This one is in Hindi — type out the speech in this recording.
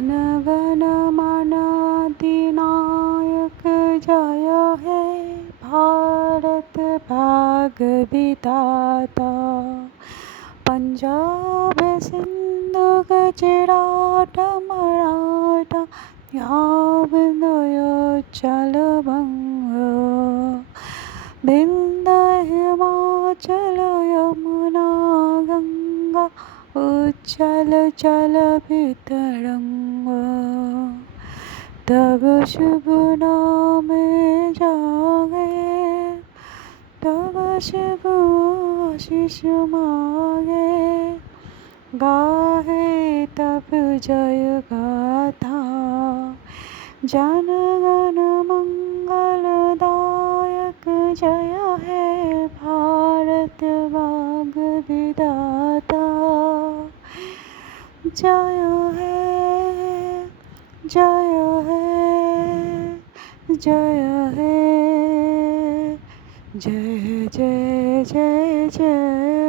जन गण मन अधिनायक जय हे भारत भाग्य विधाता। पंजाब सिंध गुजरात मराठा यावनोचल बंग विंध्य हिमाचल यमुना गंगा उच्चल चल वितरंग। तब शुभ नाम जागे तब शुभ आशीष मांगे। गाहे तब जय गाथा जन गण मंगलदायक जय हे भारत भाग्य विधाता। जय हे जय हे जय हे जय जय जय जय